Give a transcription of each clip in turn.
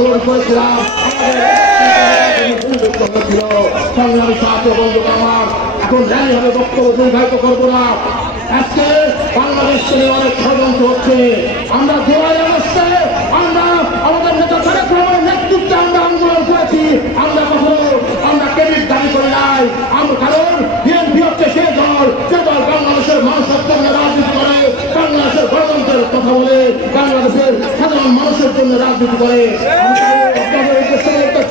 আন্দোলন করেছিলাম সংগ্রামী ছাত্র বন্ধু আমার এখন র্যালি হবে বক্তব্য দীর্ঘায়িত করবো না। আজকে বাংলাদেশ থেকে অনেক ষড়যন্ত্র হচ্ছে। আমরা জুলাই আগস্টে আমরা আমাদের নেতা তারেক রহমানের নেতৃত্বে আমরা আন্দোলন করেছি। আমরা কখনো আমরা ক্রেডিট দাবি করি নাই। কারণ বিএনপি হচ্ছে সে দল বাংলাদেশের মানুষের জন্য রাজনীতি করে, বাংলাদেশের গণতন্ত্রের কথা বলে, বাংলাদেশের সাধারণ মানুষের জন্য রাজনীতি করে।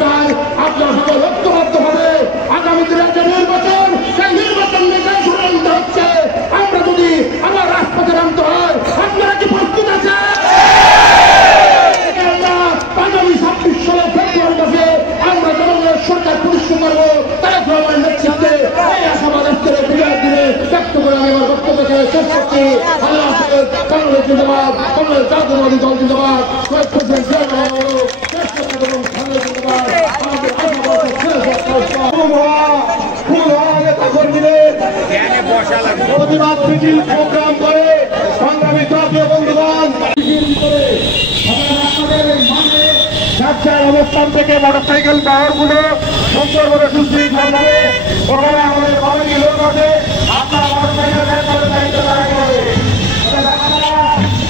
চাই আপনার সকল ঐক্যবদ্ধ হবে আগামী দিনে যে নির্বাচন, সেই নির্বাচন নিয়ে চূড়ান্ত হচ্ছে। আমরা যদি আমার রাজপথে নামতে হয়, আপনারা কি প্রস্তুত আছে? আগামী 26 সালে ফেব্রুয়ারি মাসে আমরা জনগণের সরকার প্রতিষ্ঠা করবো তারেক রহমানের নেতৃত্বে। এই আশাবাদ আজকের বিজয়ের দিনে ব্যক্ত করে আমি আমার বক্তব্যকে শেষ করছি। আল্লাহ হাফেজ। বাংলাদেশ জিন্দাবাদ, বাংলাদেশ জাতীয়তাবাদী দল জিন্দাবাদ, শহীদ প্রেসিডেন্ট জিয়াউর প্রতিবাদ মিছিল প্রোগ্রাম করে সংগ্রামী জাতীয় বন্ধুগণ অবস্থান থেকে মোটরসাইকেল টাওয়ারগুলো সুন্দর করে সুস্থির করবে। ওখানে আমাদের কমিটি লোক আছে, আপনারা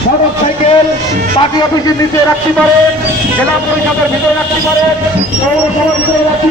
মোটরসাইকেল পার্টি অফিসের নিচে রাখতে পারেন, জেলা পরিষদের ভিতরে রাখতে পারেন, পৌরসভার ভিতরে রাখতে